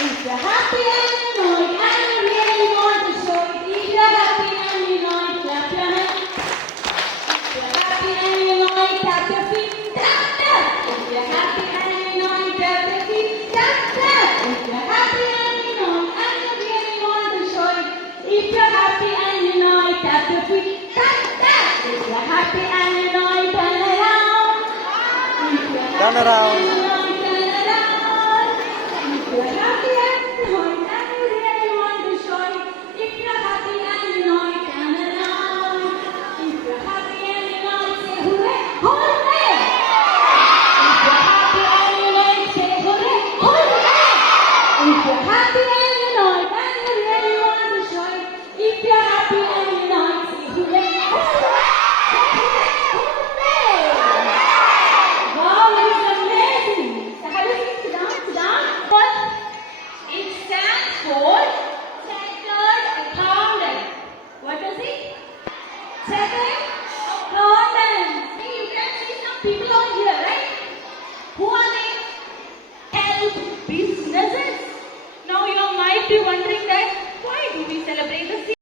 If you're happy and you know it, and you really want to show it. If you're happy and you know it, clap your hands. If you're happy and you know it, tap your feet. Tap, tap. If you're happy and you know it, tap your feet. Tap, tap. If you're happy and you know it, and you really want to show it. If you're happy and you know it, tap your feet. Tap, tap. If you're happy and you know it, turn around. If you're happy Turn around.